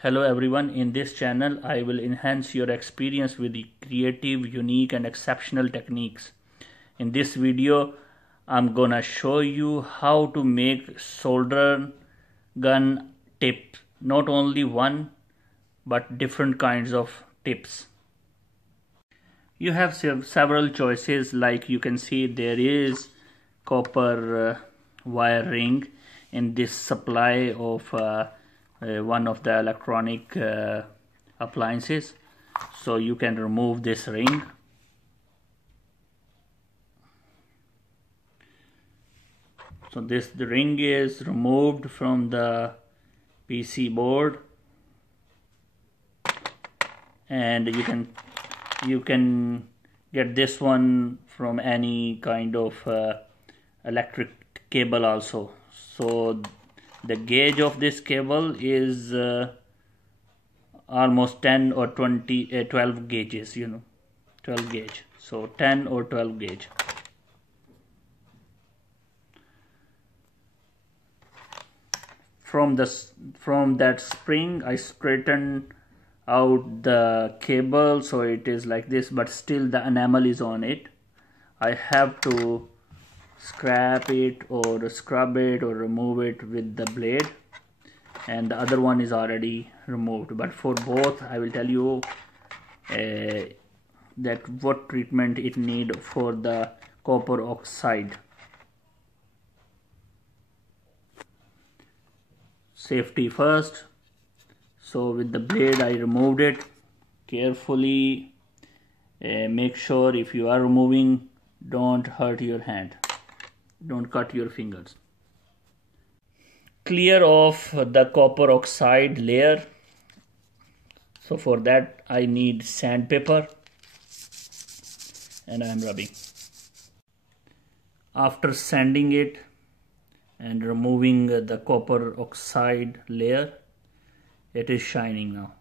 Hello everyone, in this channel I will enhance your experience with the creative, unique and exceptional techniques. In this video I'm gonna show you how to make solder gun tip. Not only one but different kinds of tips. You have several choices, like you can see there is copper wire ring in this supply of one of the electronic appliances. So you can remove this ring. So the ring is removed from the PC board, and you can get this one from any kind of electric cable also. So the gauge of this cable is almost 10 or 12 gauges, 12 gauge. So 10 or 12 gauge. From that spring I straightened out the cable, so it is like this, but still the enamel is on it. I have to scrap it or scrub it or remove it with the blade, and the other one is already removed. But for both I will tell you that what treatment it need for the copper oxide. Safety first. So with the blade I removed it carefully. Make sure if you are removing, don't hurt your hand, don't cut your fingers. Clear off the copper oxide layer. So for that I need sandpaper, and I am rubbing. After sanding it and removing the copper oxide layer, it is shining now,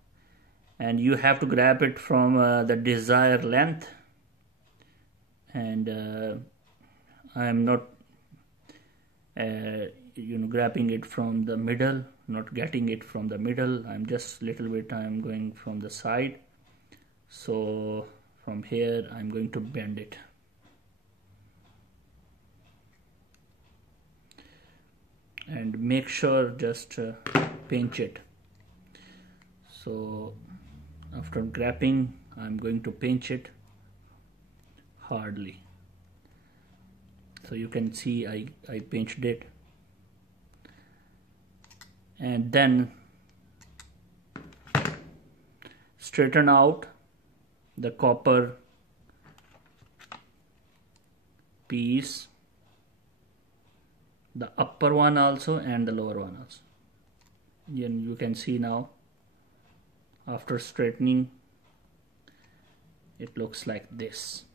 and you have to grab it from the desired length. And I am not grabbing it from the middle, not getting it from the middle. I'm just little bit, I'm going from the side. So from here I'm going to bend it. And make sure just pinch it. So after grabbing, I'm going to pinch it hardly. So you can see I pinched it, and then straighten out the copper piece, the upper one also and the lower one also. And you can see now, after straightening, it looks like this.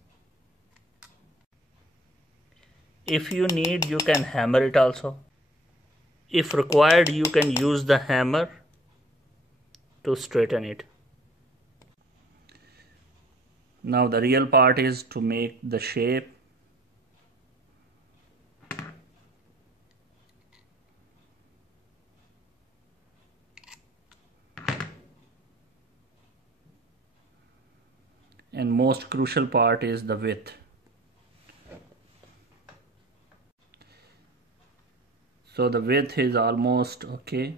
If you need, you can hammer it also. If required, you can use the hammer to straighten it. Now the real part is to make the shape. And most crucial part is the width. So the width is almost okay.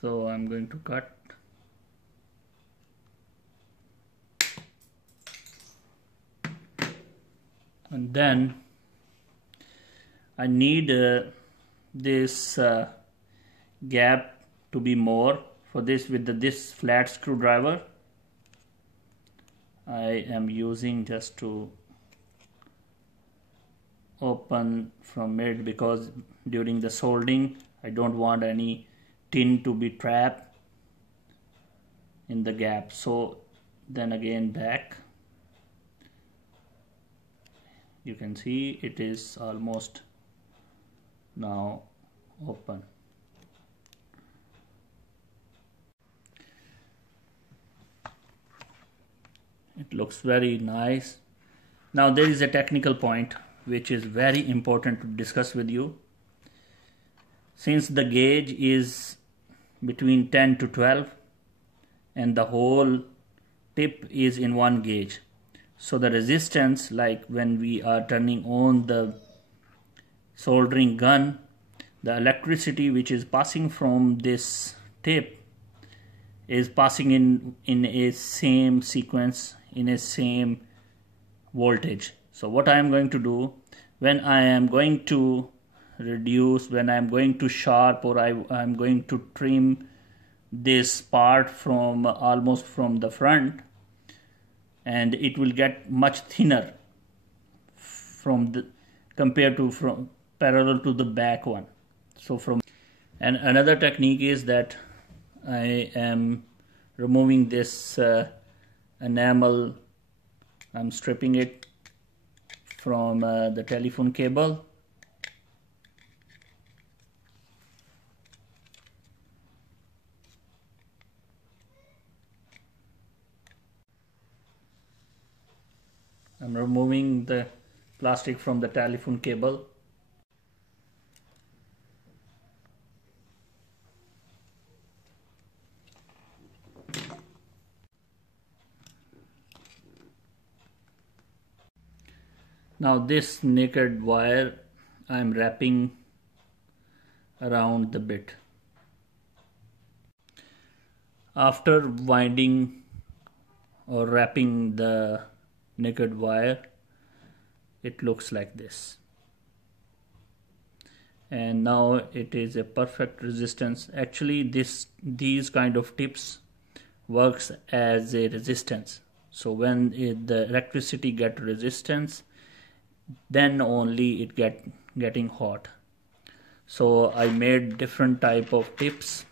So I'm going to cut. And then I need this gap to be more. For this, with this flat screwdriver, I am using just to open from it, because during the soldering I don't want any tin to be trapped in the gap. So then again back, you can see it is almost now open. It looks very nice. Now there is a technical point which is very important to discuss with you. Since the gauge is between 10 to 12, and the whole tip is in one gauge. So the resistance, like when we are turning on the soldering gun, the electricity which is passing from this tip is passing in a same sequence, in a same voltage. So what I am going to do, when I am going to reduce, when I am going to sharp, or I am going to trim this part from almost from the front, and it will get much thinner from the compared to from parallel to the back one. So from, and another technique is that I am removing this enamel. I'm stripping it from the telephone cable. I'm removing the plastic from the telephone cable. Now this naked wire I'm wrapping around the bit. After winding or wrapping the naked wire, it looks like this, and now it is a perfect resistance. Actually these kind of tips works as a resistance. So when the electricity get resistance, then only it getting hot. So I made different type of tips.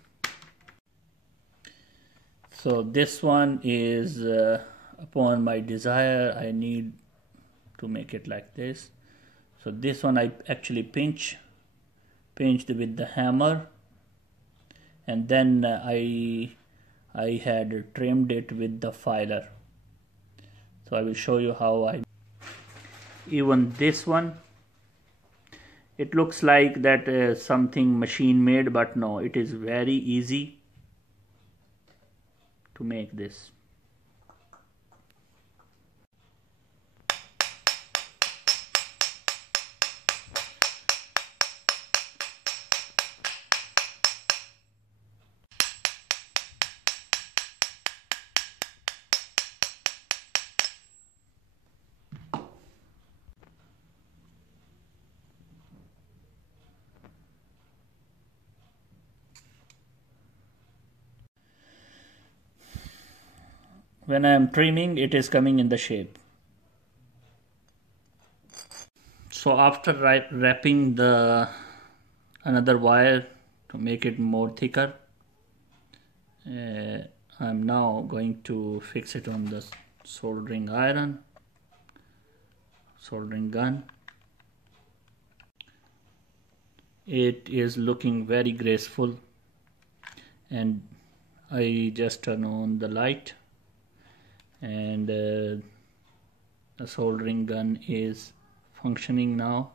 So this one is upon my desire, I need to make it like this. So this one I actually pinched with the hammer, and then I had trimmed it with the filer. So I will show you how I. Even this one, it looks like that something machine made, but no, it is very easy to make this. When I am trimming, it is coming in the shape. So after wrapping the another wire to make it more thicker, I'm now going to fix it on the soldering gun. It is looking very graceful, and I just turn on the light, and the soldering gun is functioning now.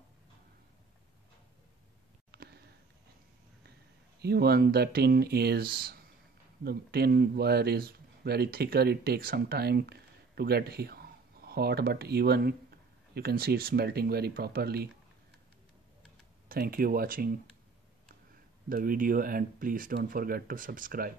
Even the tin wire is very thicker. It takes some time to get hot, but even you can see it's melting very properly. Thank you for watching the video, and please don't forget to subscribe.